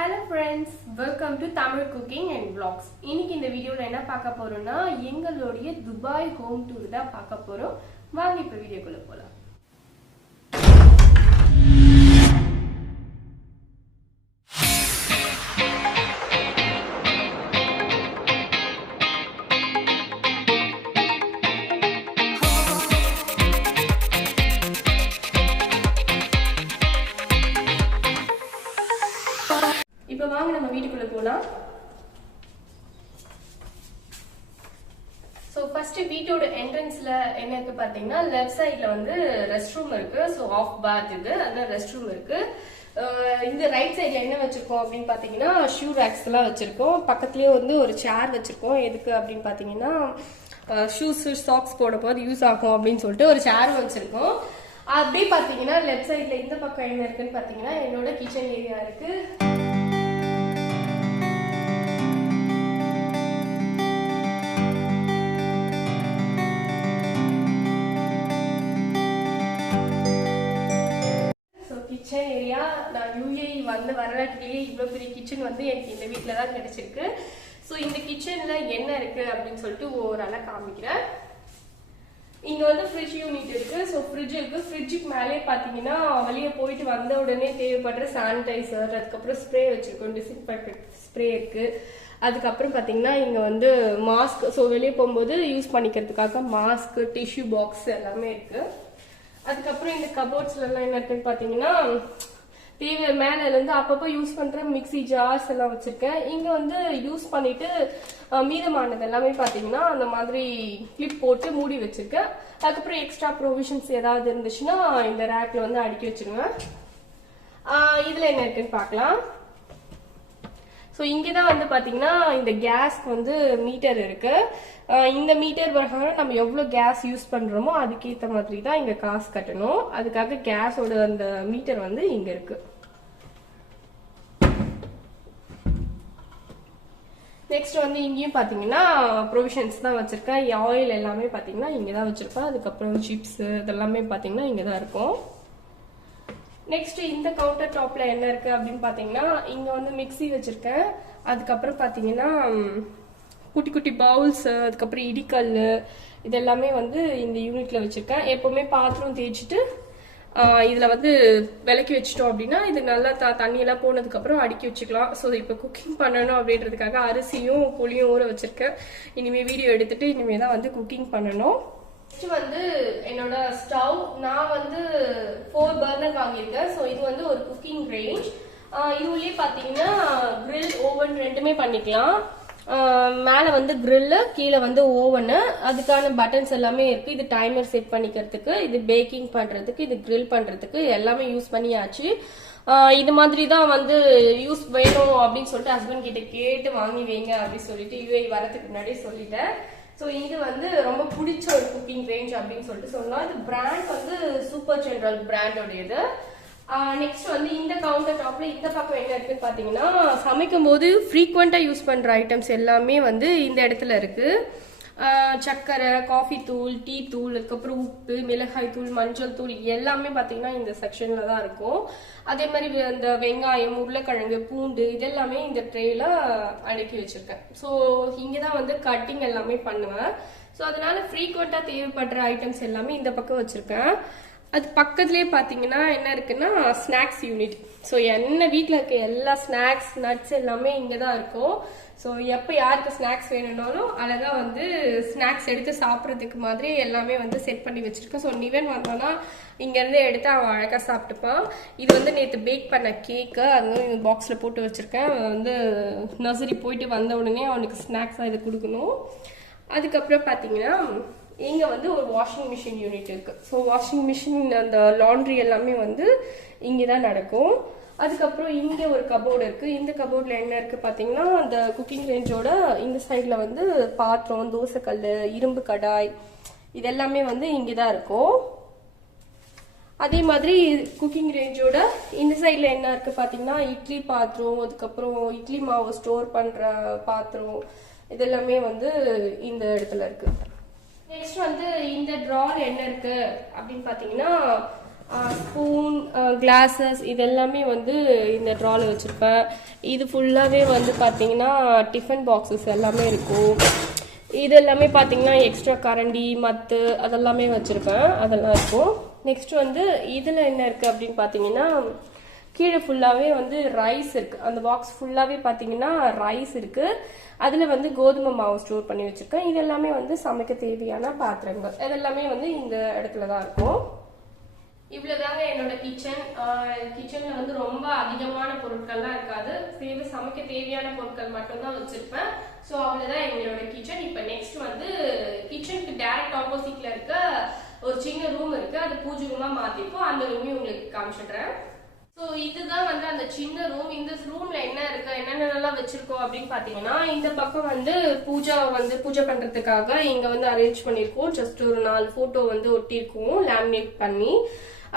Hello friends, welcome to Tamil Cooking and Vlogs. இன்னைக்கு இந்த வீடியோல என்ன பார்க்க போறோம்னா எங்களுடைய துபாய் ஹோம் டூர் தான் பார்க்க போறோம். வாங்க இப்ப வீடியோக்குள்ள போலாம். இப்போ வாங்க நம்ம வீட்டுக்குள்ள போலாம். சோ ஃபர்ஸ்ட் வீட்டோட என்ட்ரன்ஸ்ல என்ன இருக்கு பாத்தீங்கன்னா லெஃப்ட் சைடுல வந்து ரெஸ்ட் ரூம் இருக்கு. சோ ஆஃப் பாத் இது அந்த ரெஸ்ட் ரூம் இருக்கு. இந்த ரைட் சைடுல என்ன வச்சிருக்கோம் அப்படின்னு பாத்தீங்கன்னா ஷூ ரேக்ஸ் எல்லாம் வச்சிருக்கோம். பக்கத்துலயே வந்து ஒரு சேர் வச்சிருக்கோம். எதுக்கு அப்படின்னு பாத்தீங்கன்னா ஷூஸ் சாக்ஸ் போடும்போது யூஸ் ஆகும் அப்படின்னு சொல்லிட்டு ஒரு சேர் வச்சிருக்கோம். அப்படியே பாத்தீங்கன்னா லெஃப்ட் சைடுல இந்த பக்கம் என்ன இருக்குன்னு பாத்தீங்கன்னா என்னோட கிச்சன் ஏரியா இருக்கு. கிச்சன் ஏரியா நான் யூஏஇ வந்து வரலாற்றிலேயே இவ்வளவு பெரிய கிச்சன் வந்து எனக்கு இந்த வீட்டில தான் கிடைச்சிருக்கு. ஸோ இந்த கிச்சன்ல என்ன இருக்கு அப்படின்னு சொல்லிட்டு ஓவராலா காமிக்கிறேன். இங்க வந்து ஃப்ரிட்ஜ் யூனிட் இருக்கு. ஸோ ஃப்ரிட்ஜ் இருக்கு. ஃப்ரிட்ஜுக்கு மேலே பாத்தீங்கன்னா வெளியே போயிட்டு வந்த உடனே தேவைப்படுற சானிடைசர், அதுக்கப்புறம் ஸ்ப்ரே வச்சிருக்கோம். டிஸ்இன்ஃபெக்டன்ட் ஸ்ப்ரே இருக்கு. அதுக்கப்புறம் பாத்தீங்கன்னா இங்க வந்து மாஸ்க், ஸோ வெளியே போகும்போது யூஸ் பண்ணிக்கிறதுக்காக மாஸ்க், டிஷ்யூ பாக்ஸ் எல்லாமே இருக்கு. அதுக்கப்புறம் இந்த கபோர்ட்ஸ்ல எல்லாம் என்ன இருக்குன்னு பாத்தீங்கன்னா தேவை மேல இருந்து அப்பப்போ யூஸ் பண்ற மிக்சி ஜார்ஸ் எல்லாம் வச்சிருக்கேன். இங்க வந்து யூஸ் பண்ணிட்டு மீதமானது எல்லாமே பாத்தீங்கன்னா அந்த மாதிரி கிளிப் போட்டு மூடி வச்சிருக்கேன். அதுக்கப்புறம் எக்ஸ்ட்ரா ப்ரொவிஷன்ஸ் ஏதாவது இருந்துச்சுன்னா இந்த ரேக்ல வந்து அடுக்கி வச்சிருவேன். இதுல என்ன இருக்குன்னு பாக்கலாம். ஸோ இங்கதான் வந்து பாத்தீங்கன்னா இந்த கேஸ்க்கு வந்து மீட்டர் இருக்கு. இந்த மீட்டர் பிரகாரம் நம்ம எவ்வளவு கேஸ் யூஸ் பண்றோமோ அதுக்கேற்ற மாதிரி தான் இங்க காசு கட்டணும். அதுக்காக கேஸோட அந்த மீட்டர் வந்து இங்க இருக்கு. நெக்ஸ்ட் வந்து இங்கேயும் பாத்தீங்கன்னா ப்ரொவிஷன்ஸ் தான் வச்சிருக்கேன். ஆயில் எல்லாமே பாத்தீங்கன்னா இங்கதான் வச்சிருப்பேன். அதுக்கப்புறம் சிப்ஸ் இதெல்லாமே பாத்தீங்கன்னா இங்கதான் இருக்கும். நெக்ஸ்ட் இந்த கவுண்டர் டாப்ல என்ன இருக்கு அப்படின்னு பாத்தீங்கன்னா இங்க வந்து மிக்சி வச்சிருக்கேன். அதுக்கப்புறம் பாத்தீங்கன்னா குட்டி குட்டி பவுல்ஸ், அதுக்கப்புறம் இடிக்கல் இதெல்லாமே வந்து இந்த யூனிட்ல வச்சிருக்கேன். எப்பவுமே பாத்திரம் தேய்ச்சிட்டு இதுல வந்து விளக்கி வச்சிட்டோம் அப்படின்னா இது நல்லா தண்ணி எல்லாம் போனதுக்கு அப்புறம் அடுக்கி வச்சுக்கலாம். ஸோ இப்போ குக்கிங் பண்ணணும் அப்படின்றதுக்காக அரிசியும் புளியும் ஊற வச்சிருக்கேன். இனிமே வீடியோ எடுத்துட்டு இனிமே தான் வந்து குக்கிங் பண்ணணும். நெக்ஸ்ட் வந்து என்னோட ஸ்டவ் நான் வந்து 4 பர்னர் வாங்கியிருக்கேன். ஸோ இது வந்து ஒரு குக்கிங் ரேஞ்ச். இதுலயே பாத்தீங்கன்னா கிரில், ஓவன் ரெண்டுமே பண்ணிக்கலாம். மேல வந்து கிரில், கீழே வந்து ஓவனு, அதுக்கான பட்டன்ஸ் எல்லாமே இருக்கு. இது டைமர் செட் பண்ணிக்கிறதுக்கு, இது பேக்கிங் பண்றதுக்கு, இது கிரில் பண்றதுக்கு எல்லாமே யூஸ் பண்ணியாச்சு. இது மாதிரி தான் வந்து யூஸ் வேணும் அப்படின்னு சொல்லிட்டு ஹஸ்பண்ட் கிட்ட கேட்டு வாங்கி வைங்க அப்படின்னு சொல்லிட்டு யூஏஇ வரதுக்கு முன்னாடியே சொல்லிட்டேன். ஸோ இது வந்து ரொம்ப பிடிச்ச ஒரு குக்கிங் ரேஞ்ச் அப்படின்னு சொல்லிட்டு சொல்லலாம். இது பிராண்ட் வந்து சூப்பர் ஜெனரல் பிராண்டோடையது. நெக்ஸ்ட் வந்து இந்த கவுண்டர் டாப்ல இந்த பக்கம் என்ன இருக்குன்னு பாத்தீங்கன்னா சமைக்கும் போது ஃப்ரீக்வெண்டா யூஸ் பண்ற ஐட்டம்ஸ் எல்லாமே வந்து இந்த இடத்துல இருக்கு. சர்க்கரை, காஃபி தூள், டீ தூள், அதுக்கப்புறம் உப்பு, மிளகாய் தூள், மஞ்சள் தூள் எல்லாமே பாத்தீங்கன்னா இந்த செக்ஷன்ல தான் இருக்கும். அதே மாதிரி இந்த வெங்காயம், உருளைக்கிழங்கு, பூண்டு இதெல்லாமே இந்த ட்ரேல அடுக்கி வச்சிருக்கேன். ஸோ இங்கதான் வந்து கட்டிங் எல்லாமே பண்ணுவேன். ஸோ அதனால ஃப்ரீக்வெண்டா தேவைப்படுற ஐட்டம்ஸ் எல்லாமே இந்த பக்கம் வச்சிருக்கேன். அது பக்கத்துலேயே பார்த்தீங்கன்னா என்ன இருக்குன்னா ஸ்நாக்ஸ் யூனிட். ஸோ என்ன வீட்டில் இருக்க எல்லா ஸ்நாக்ஸ், நட்ஸ் எல்லாமே இங்கே தான் இருக்கும். ஸோ எப்போ யாருக்கு ஸ்நாக்ஸ் வேணும்னாலும் அழகாக வந்து ஸ்நாக்ஸ் எடுத்து சாப்பிட்றதுக்கு மாதிரி எல்லாமே வந்து செட் பண்ணி வச்சிருக்கேன். ஸோ நிவன் வந்தோன்னா இங்கேருந்து எடுத்து அவன் அழகாக சாப்பிட்டுப்பான். இது வந்து நேற்று பேக் பண்ண கேக்கு, அது வந்து இந்த பாக்ஸில் போட்டு வச்சிருக்கேன். வந்து நர்சரி போயிட்டு வந்த உடனே அவனுக்கு ஸ்நாக்ஸாக இது கொடுக்கணும். அதுக்கப்புறம் பார்த்தீங்கன்னா இங்க வந்து ஒரு வாஷிங் மிஷின் யூனிட் இருக்கு. ஸோ வாஷிங் மிஷின் அந்த லாண்ட்ரி எல்லாமே வந்து இங்கதான் நடக்கும். அதுக்கப்புறம் இங்க ஒரு கபோர்டு இருக்கு. இந்த கபோர்ட்ல என்ன இருக்கு பாத்தீங்கன்னா அந்த குக்கிங் ரேஞ்சோட இந்த சைட்ல வந்து பாத்திரம், தோசைக்கல், இரும்பு கடாய் இதெல்லாமே வந்து இங்கதான் இருக்கும். அதே மாதிரி குக்கிங் ரேஞ்சோட இந்த சைட்ல என்ன இருக்கு பாத்தீங்கன்னா இட்லி பாத்திரம், அதுக்கப்புறம் இட்லி மாவு ஸ்டோர் பண்ற பாத்திரம் இதெல்லாமே வந்து இந்த இடத்துல இருக்கு. நெக்ஸ்ட் வந்து இந்த டிரார் என்ன இருக்கு அப்படின்னு பாத்தீங்கன்னா ஸ்பூன், கிளாஸஸ் இதெல்லாமே வந்து இந்த ட்ராவில் வச்சுருப்பேன். இது ஃபுல்லாகவே வந்து பார்த்தீங்கன்னா டிஃபன் பாக்ஸஸ் எல்லாமே இருக்கும். இது எல்லாமே பார்த்தீங்கன்னா எக்ஸ்ட்ரா கரண்டி மத்து அதெல்லாமே வச்சுருப்பேன், அதெல்லாம் இருக்கும். நெக்ஸ்ட் வந்து இதில் என்ன இருக்குது அப்படின்னு பார்த்தீங்கன்னா கீழே ஃபுல்லாகவே வந்து ரைஸ் இருக்குது. அந்த பாக்ஸ் ஃபுல்லாகவே பார்த்தீங்கன்னா ரைஸ் இருக்குது. அதில் வந்து கோதுமை மாவு ஸ்டோர் பண்ணி வச்சுருக்கேன். இது எல்லாமே வந்து சமைக்க தேவையான பாத்திரங்கள் இதெல்லாமே வந்து இந்த இடத்துல தான் இருக்கும். இவ்வளவுதாங்க என்னோட கிச்சன். கிச்சன்ல வந்து ரொம்ப அதிகமான பொருட்கள்லாம் இருக்காது. சமைக்க தேவையான பொருட்கள் மட்டும்தான் வச்சிருப்பேன். ஸோ அவ்வளவுதான் எங்களோட கிச்சன். இப்போ நெக்ஸ்ட் வந்து கிச்சனுக்கு டைரக்ட் ஆப்போசிட்ல இருக்க ஒரு சின்ன ரூம் இருக்கு. அது பூஜை ரூமா மாத்திருக்கோம். அந்த ரூமையும் உங்களுக்கு காமிச்சிடுறேன். ஸோ இதுதான் வந்து அந்த சின்ன ரூம். இந்த ரூம்ல என்ன இருக்கு, என்னென்னலாம் வச்சிருக்கோம் அப்படின்னு பாத்தீங்கன்னா, இந்த பக்கம் வந்து பூஜை பண்றதுக்காக இங்க வந்து அரேஞ்ச் பண்ணிருக்கோம். ஜஸ்ட் ஒரு 4 போட்டோ வந்து ஒட்டிருக்கோம் லேமினேட் பண்ணி.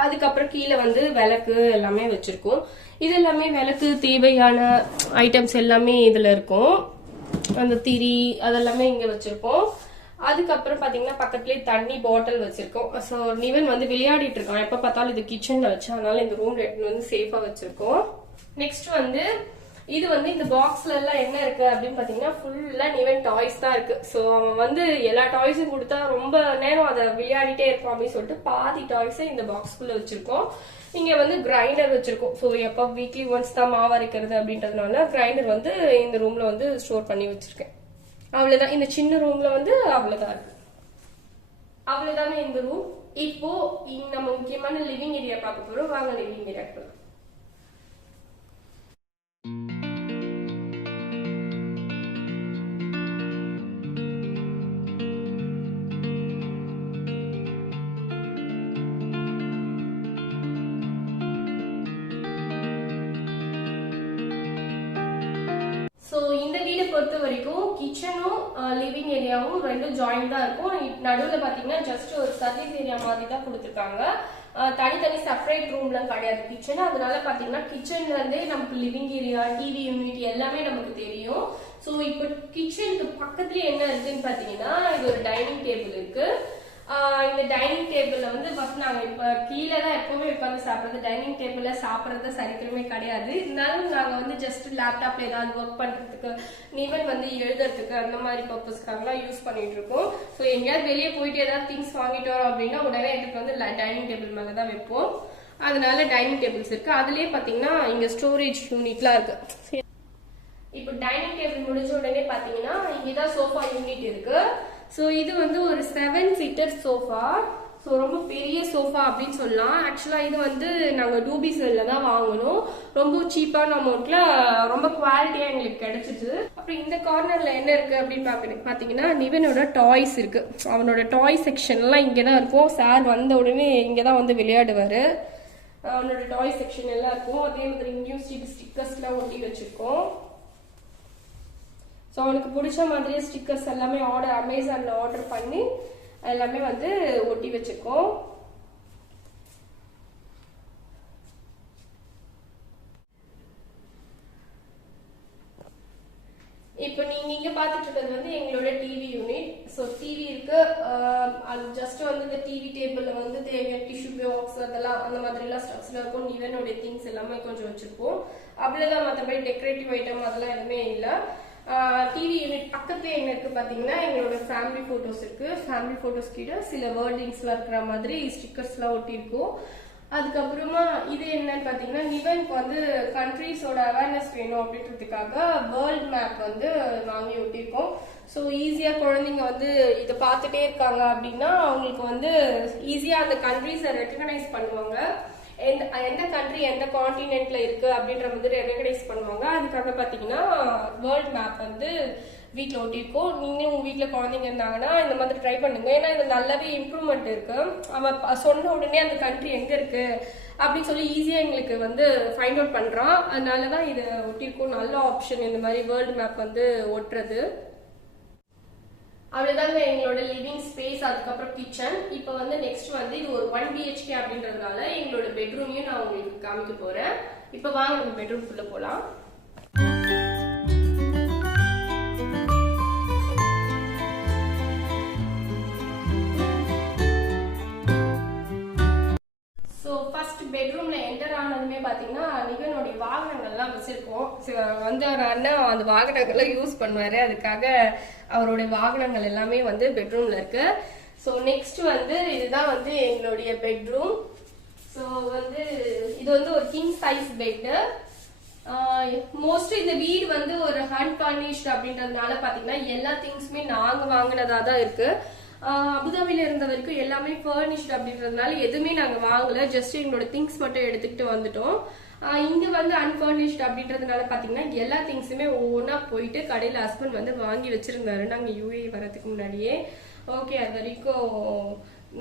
அதுக்கப்புறம் கீழே வந்து விளக்கு எல்லாமே வச்சிருக்கோம். இது எல்லாமே விளக்கு தேவையான ஐட்டம்ஸ் எல்லாமே இதுல இருக்கும். அந்த திரி அதெல்லாமே இங்க வச்சிருக்கோம். அதுக்கப்புறம் பாத்தீங்கன்னா பக்கத்துலயே தண்ணி பாட்டில் வச்சிருக்கோம். ஸோ நிவன் வந்து விளையாடிட்டு இருக்கான். எப்ப பார்த்தாலும் இது கிச்சன்ல வச்சு, அதனால இந்த ரூம் வந்து சேஃபா வச்சிருக்கோம். நெக்ஸ்ட் வந்து இது வந்து இந்த பாக்ஸ்ல எல்லாம் என்ன இருக்கு அப்படின்னு பாத்தீங்கன்னா ஃபுல்லா நிவன் டாய்ஸ் தான் இருக்கு. ஸோ அவன் வந்து எல்லா டாய்ஸும் கொடுத்தா ரொம்ப நேரம் அதை விளையாடிட்டே இருப்பான் அப்படின்னு சொல்லிட்டு பாதி டாய்ஸை இந்த பாக்ஸ்குள்ள வச்சிருக்கோம். இங்க வந்து கிரைண்டர் வச்சிருக்கோம். ஸோ எப்ப வீக்லி ஒன்ஸ் தான் மாவு அரைக்கிறது அப்படின்றதுனால கிரைண்டர் வந்து இந்த ரூம்ல வந்து ஸ்டோர் பண்ணி வச்சிருக்கேன். அவ்வளவுதான். இந்த சின்ன ரூம்ல வந்து அவ்வளவுதான் இருக்கு. அவ்வளவுதாங்க இந்த ரூம். இப்போ நம்ம முக்கியமான லிவிங் ஏரியா பார்க்க போறோம். வாங்க லிவிங் ஏரியா போலாம். ஸோ இந்த வீடை பொறுத்த வரைக்கும் கிச்சனும் லிவிங் ஏரியாவும் ரெண்டும் ஜாயின் தான் இருக்கும். நடுவில் பார்த்தீங்கன்னா ஜஸ்ட் ஒரு சர்வீஸ் ஏரியா மாதிரி தான் கொடுத்துருக்காங்க. தனித்தனி செப்பரேட் ரூம்லாம் கிடையாது கிச்சன். அதனால பார்த்தீங்கன்னா கிச்சன்ல இருந்தே நமக்கு லிவிங் ஏரியா, டிவி யூனிட் எல்லாமே நமக்கு தெரியும். ஸோ இப்போ கிச்சனுக்கு பக்கத்துலேயே என்ன இருக்குன்னு பார்த்தீங்கன்னா இது ஒரு டைனிங் டேபிள் இருக்கு. இந்த டைனிங் டேபிள்ல வந்து ஃபர்ஸ்ட் நாங்க இப்ப கீழே தான் எப்பவுமே உட்காந்து சாப்பிடுறது. டைனிங் டேபிள்ல சாப்பிடுறது சரித்திரமே கிடையாது. இருந்தாலும் நாங்க வந்து ஜஸ்ட் லேப்டாப்ல ஏதாவது ஒர்க் பண்றதுக்கு, நிவன் வந்து எழுதுறதுக்கு அந்த மாதிரி பர்பஸ்க்காகலாம் யூஸ் பண்ணிட்டு இருக்கோம். ஸோ எங்கேயாவது வெளியே போயிட்டு ஏதாவது திங்ஸ் வாங்கிட்டு வரோம் அப்படின்னா உடனே எடுத்து வந்து டைனிங் டேபிள் மேலே தான் வைப்போம். அதனால டைனிங் டேபிள்ஸ் இருக்கு. அதுலயே பாத்தீங்கன்னா இங்க ஸ்டோரேஜ் யூனிட்லாம் இருக்கு. இப்போ டைனிங் டேபிள் முடிஞ்ச உடனே பாத்தீங்கன்னா இங்கதான் சோஃபா யூனிட் இருக்கு. ஸோ இது வந்து ஒரு 7 சீட்டர் சோஃபா. ஸோ ரொம்ப பெரிய சோஃபா அப்படின்னு சொல்லலாம். ஆக்சுவலாக இது வந்து நாங்கள் டூபிஸ்ல தான் வாங்கணும். ரொம்ப சீப்பான அமௌண்ட்ல ரொம்ப குவாலிட்டியாக எங்களுக்கு கிடைச்சிச்சு. அப்புறம் இந்த கார்னர்ல என்ன இருக்கு அப்படின்னு பார்த்தீங்கன்னா நிவனோட டாய்ஸ் இருக்கு. அவனோட டாய் செக்ஷன்லாம் இங்கே தான் இருக்கும். சார் வந்த உடனே இங்கே தான் வந்து விளையாடுவார். அவனோட டாய் செக்ஷன் எல்லாம் இருக்கும். அதே மாதிரி இங்கேயும் ஸ்டிக்கர்ஸ்லாம் ஒட்டி வச்சிருக்கோம். ஸோ அவனுக்கு பிடிச்ச மாதிரியே ஸ்டிக்கர்ஸ் எல்லாமே அமேசான்ல ஆர்டர் பண்ணி எல்லாமே வந்து ஒட்டி வச்சிருக்கோம். இப்போ நீங்க பாத்துட்டு இருக்கிறது வந்து எங்களோட டிவி யூனிட். ஸோ டிவி இருக்கு. அது ஜஸ்ட் வந்து இந்த டிவி டேபிள்ல வந்து தேவையான டிஷ்யூ பாக்ஸ் அதெல்லாம் அந்த மாதிரி எல்லாம் ஸ்டப்ஸ்ல இருக்கும். நிவனோட திங்ஸ் எல்லாமே கொஞ்சம் வச்சிருப்போம். அவ்வளவுதான். மற்றபடி டெக்கரேட்டிவ் ஐட்டம் அதெல்லாம் எதுவுமே இல்லை. டிவி யூனிட் பக்கத்துல என்ன இருக்கு பாத்தீங்கன்னா எங்களோட ஃபேமிலி போட்டோஸ் இருக்கு. ஃபேமிலி போட்டோஸ் கிட்ட சில வேர்டிங்ஸ்லாம் இருக்கிற மாதிரி ஸ்டிக்கர்ஸ்லாம் ஒட்டி இருக்கும். அதுக்கப்புறமா இது என்னன்னு பாத்தீங்கன்னா நிவனுக்கு வந்து கண்ட்ரீஸோட அவேர்னஸ் வேணும் அப்படின்றதுக்காக வேர்ல்ட் மேப் வந்து வாங்கி ஒட்டியிருக்கோம். ஸோ ஈஸியா குழந்தைங்க வந்து இதை பார்த்துட்டே இருக்காங்க அப்படின்னா அவங்களுக்கு வந்து ஈஸியா அந்த கண்ட்ரீஸை ரெக்கக்னைஸ் பண்ணுவாங்க. எந்த கண்ட்ரி எந்த கான்டினென்ட்ல இருக்கு அப்படின்ற மாதிரி ரெகனைஸ் பண்ணுவாங்க. அதுக்காக பாத்தீங்கன்னா வேர்ல்ட் மேப் வந்து வீட்டில் ஒட்டியிருக்கோம். நீங்களும் உங்க வீட்டில் குழந்தைங்க இருந்தாங்கன்னா இந்த மாதிரி ட்ரை பண்ணுங்க. ஏன்னா இது நல்லாவே இம்ப்ரூவ்மெண்ட் இருக்கு. அவன் சொன்ன உடனே அந்த கண்ட்ரி எங்க இருக்கு அப்படின்னு சொல்லி ஈஸியா எங்களுக்கு வந்து ஃபைண்ட் அவுட் பண்றான். அதனாலதான் இது ஒட்டியிருக்கோம். நல்ல ஆப்ஷன் இந்த மாதிரி வேர்ல்ட் மேப் வந்து ஒட்டுறது. அவ்வளவுதாங்க எங்களோட லிவிங் ஸ்பேஸ். அதுக்கப்புறம் கிச்சன். இப்போ வந்து நெக்ஸ்ட் வந்து இது ஒரு 1 BHK அப்படின்றதுனால எங்களோட பெட்ரூமையும் நான் உங்களுக்கு காமிக்க போறேன். இப்போ வாங்க நம்ம பெட்ரூம் குள்ள போலாம். ஸோ ஃபுல்லாமே பாத்தீங்கன்னா நிகனுடைய வாகனங்கள்லாம் வச்சிருக்கோம். வந்து ஒரு அண்ணன் அந்த வாகனங்கள்லாம் யூஸ் பண்ணுவாரு, அதுக்காக அவருடைய வாகனங்கள் எல்லாமே வந்து பெட்ரூம்ல இருக்கு. ஸோ நெக்ஸ்ட் வந்து இதுதான் வந்து எங்களுடைய பெட்ரூம். ஸோ வந்து இது வந்து ஒரு கிங் சைஸ் பெட்டு. மோஸ்ட்லி இந்த வீடு வந்து ஒரு அன்ஃபர்னிஷ்ட் அப்படின்றதுனால பாத்தீங்கன்னா எல்லா திங்ஸுமே நாங்க வாங்கினதா தான் இருக்கு. அபுதாபில இருந்த வரைக்கும் எல்லாமே ஃபர்னிஷ்ட் அப்படின்றதுனால எதுவுமே நாங்க வாங்கல, ஜஸ்ட் எங்களோட திங்ஸ் மட்டும் எடுத்துக்கிட்டு வந்துட்டோம். இங்க வந்து அன்ஃபர்னிஷ்ட் அப்படின்றதுனால பாத்தீங்கன்னா எல்லா திங்ஸுமே ஒவ்வொன்னா போயிட்டு கடையில ஹஸ்பண்ட் வந்து வாங்கி வச்சிருந்தாரு நாங்க UAE வரதுக்கு முன்னாடியே. ஓகே, அது வரைக்கும்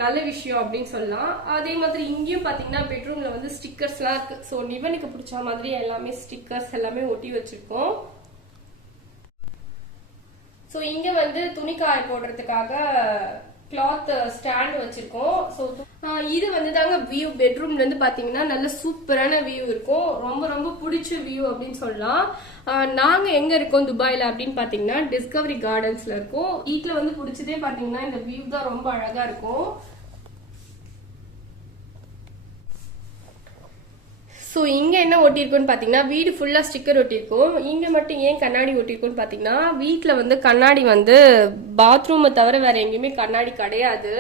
நல்ல விஷயம் அப்படின்னு சொல்லலாம். அதே மாதிரி இங்கேயும் பாத்தீங்கன்னா பெட்ரூம்ல வந்து ஸ்டிக்கர்ஸ் எல்லாம் இருக்கு. ஸோ நிவனுக்கு பிடிச்ச மாதிரி எல்லாமே ஸ்டிக்கர்ஸ் எல்லாமே ஒட்டி வச்சிருக்கோம். ஸோ இங்க வந்து துணி காய போடுறதுக்காக கிளாத் ஸ்டாண்ட் வச்சிருக்கோம். ஸோ இது வந்து தாங்க வியூ. பெட்ரூம்ல இருந்து பாத்தீங்கன்னா நல்ல சூப்பரான வியூ இருக்கும். ரொம்ப ரொம்ப பிடிச்ச வியூ அப்படின்னு சொல்லலாம். நாங்க எங்க இருக்கோம் துபாயில அப்படின்னு பாத்தீங்கன்னா டிஸ்கவரி கார்டன்ஸ்ல இருக்கோம். வீட்டுல வந்து பிடிச்சதே பாத்தீங்கன்னா இந்த வியூ தான் ரொம்ப அழகா இருக்கும். ஸோ இங்க என்ன ஒட்டியிருக்குன்னு பாத்தீங்கன்னா வீடு ஃபுல்லா ஸ்டிக்கர் ஒட்டியிருக்கும். இங்க மட்டும் ஏன் கண்ணாடி ஒட்டியிருக்குன்னு பாத்தீங்கன்னா வீட்டுல வந்து கண்ணாடி வந்து பாத்ரூமை தவிர வேற எங்கேயுமே கண்ணாடி கிடையாது.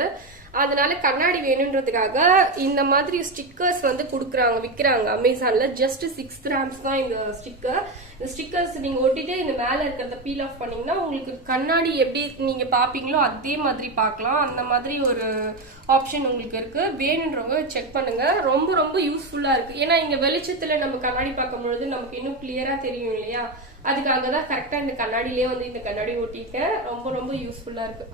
அதனால கண்ணாடி வேணுன்றதுக்காக இந்த மாதிரி ஸ்டிக்கர்ஸ் வந்து குடுக்குறாங்க, விக்கிறாங்க அமேசான்ல. ஜஸ்ட் 6 dirhams தான் இந்த ஸ்டிக்கர். இந்த ஸ்டிக்கர்ஸ் நீங்க ஒட்டிட்டு இந்த மேல இருக்கிறத பீல் ஆஃப் பண்ணீங்கன்னா உங்களுக்கு கண்ணாடி எப்படி நீங்க பாப்பீங்களோ அதே மாதிரி பார்க்கலாம். அந்த மாதிரி ஒரு ஆப்ஷன் உங்களுக்கு இருக்கு. வேணுன்றவங்க செக் பண்ணுங்க. ரொம்ப ரொம்ப யூஸ்ஃபுல்லா இருக்கு. ஏன்னா இங்க வெளிச்சத்துல நம்ம கண்ணாடி பார்க்கும் பொழுது நமக்கு இன்னும் கிளியரா தெரியும் இல்லையா, அதுக்காக தான் கரெக்டா இந்த கண்ணாடியிலே வந்து இந்த கண்ணாடி ஒட்டிட்டேன். ரொம்ப ரொம்ப யூஸ்ஃபுல்லா இருக்கு.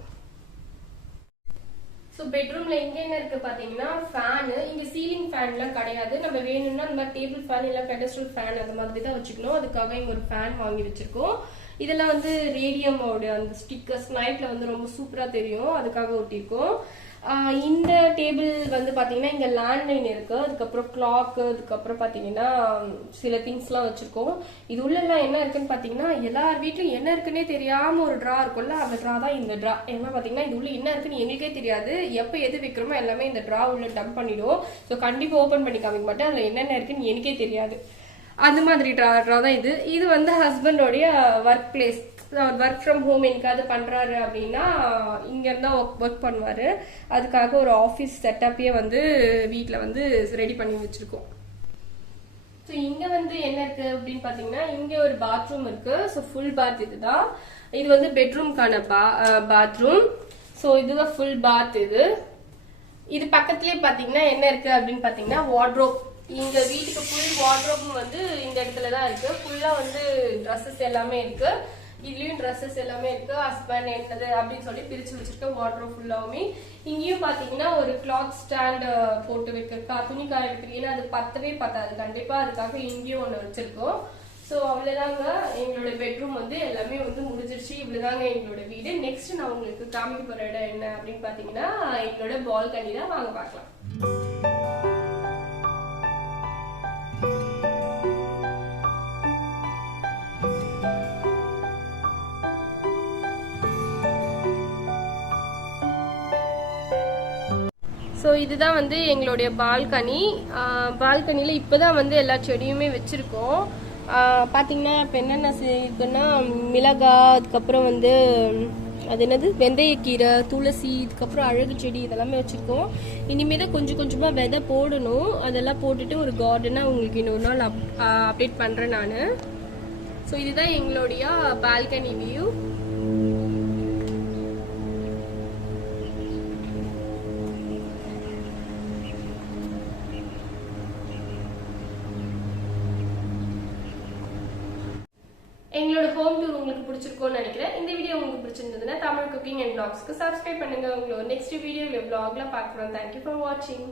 ஸோ பெட்ரூம்ல இங்க என்ன இருக்கு பாத்தீங்கன்னா ஃபேனு. இங்க சீலிங் ஃபேன் எல்லாம் கிடையாது. நம்ம வேணும்னா இந்த மாதிரி டேபிள் ஃபேன் இல்ல பெடஸ்டல் ஃபேன் அந்த மாதிரி தான் வச்சுக்கணும். அதுக்காக இங்க ஒரு ஃபேன் வாங்கி வச்சிருக்கோம். இதெல்லாம் வந்து ரேடியமோட அந்த ஸ்டிக்கர்ஸ் நைட்ல வந்து ரொம்ப சூப்பரா தெரியும், அதுக்காக ஒட்டிருக்கோம். இந்த டேபிள் வந்து பாத்தீங்கன்னா இங்க லேண்ட்லைன் இருக்கு, அதுக்கப்புறம் கிளாக், அதுக்கப்புறம் பாத்தீங்கன்னா சில திங்ஸ் எல்லாம் வச்சிருக்கோம். இது உள்ள எல்லாம் என்ன இருக்குன்னு பாத்தீங்கன்னா எல்லார் வீட்லயும் என்ன இருக்குன்னே தெரியாம ஒரு ட்ரா இருக்கும்ல, அந்த ட்ரா தான் இந்த ட்ரா. என்ன பாத்தீங்கன்னா இது உள்ள என்ன இருக்குன்னு எங்களுக்கே தெரியாது. எப்ப எது வைக்கிறோமோ எல்லாமே இந்த ட்ரா உள்ள டம்ப் பண்ணிடுவோம். ஸோ கண்டிப்பா ஓபன் பண்ணி காமிக்க மாட்டேன், அதுல என்னென்ன இருக்குன்னு எனக்கே தெரியாது. அந்த மாதிரி ட்ரா தான் இது. இது வந்து ஹஸ்பண்டோடைய work place. Work from home எனக்காவது பண்றாரு அப்படின்னா இங்க இருந்தா ஒர்க் பண்ணுவாரு. அதுக்காக ஒரு ஆபீஸ் செட்டப்பே வந்து வீட்டுல வந்து ரெடி பண்ணி வச்சிருக்கோம். ஸோ இங்க வந்து என்ன இருக்கு அப்படின்னு பாத்தீங்கன்னா இங்க ஒரு பாத்ரூம் இருக்கு. ஸோ ஃபுல் பாத் இதுதான். இது வந்து பெட்ரூம்கான பாத்ரூம். ஸோ இதுதான் ஃபுல் பாத். இது பக்கத்துலயே பாத்தீங்கன்னா என்ன இருக்கு அப்படின்னு பாத்தீங்கன்னா வார்ட்ரோப். இங்க வீட்டுக்கு ஃபுல் வார்ட்ரோப்பும் வந்து இந்த இடத்துல தான் இருக்கு. ஃபுல்லா வந்து ட்ரெஸ்ஸஸ் எல்லாமே இருக்கு. இதுலயும் ட்ரெஸ்ஸஸ் எல்லாமே இருக்கு. ஹஸ்பண்ட் என்னது அப்படின்னு சொல்லி பிரிச்சு வச்சிருக்க வார்ட்ரோப் ஃபுல்லாவுமே. இங்கேயும் பாத்தீங்கன்னா ஒரு கிளாத் ஸ்டாண்ட் போட்டு வைக்க துணி காய வைக்கிறீங்கன்னா அது பத்தவே பத்தாது கண்டிப்பா, அதுக்காக இங்கேயும் ஒண்ணு வச்சிருக்கோம். ஸோ அவ்வளவுதாங்க எங்களோட பெட்ரூம் வந்து எல்லாமே வந்து முடிஞ்சிருச்சு. இவ்வளவுதாங்க எங்களோட வீடு. நெக்ஸ்ட் நான் உங்களுக்கு காமிக்க போற இடம் என்ன அப்படின்னு பாத்தீங்கன்னா எங்களோட பால்கனி தான். வாங்க பார்க்கலாம். ஸோ இதுதான் வந்து எங்களுடைய பால்கனி. பால்கனியில் இப்போ தான் வந்து எல்லா செடியுமே வச்சுருக்கோம். பார்த்தீங்கன்னா இப்போ என்னென்ன இருக்குன்னா மிளகாய், அதுக்கப்புறம் வந்து அது என்னது வெந்தயக்கீரை, துளசி, இதுக்கப்புறம் அழகு செடி இதெல்லாமே வச்சுருக்கோம். இனிமேல் தான் கொஞ்சம் கொஞ்சமாக விதை போடணும். அதெல்லாம் போட்டுட்டு ஒரு கார்டனாக உங்களுக்கு இன்னொரு நாள் அப்டேட் பண்ணுறேன் நான். ஸோ இதுதான் எங்களுடைய பால்கனி வியூ. எங்களோட ஹோம் டூர் உங்களுக்கு பிடிச்சிருக்கும்னு நினைக்கிறேன். இந்த வீடியோ உங்களுக்கு பிடிச்சிருந்ததுன்னா தமிழ் குக்கிங் அண்ட் vlogsக்கு சப்ஸ்கிரைப் பண்ணுங்க. உங்களோட நெக்ஸ்ட் வீடியோ vlogல பார்க்குறோம். தேங்க்யூ ஃபார் வாட்சிங்.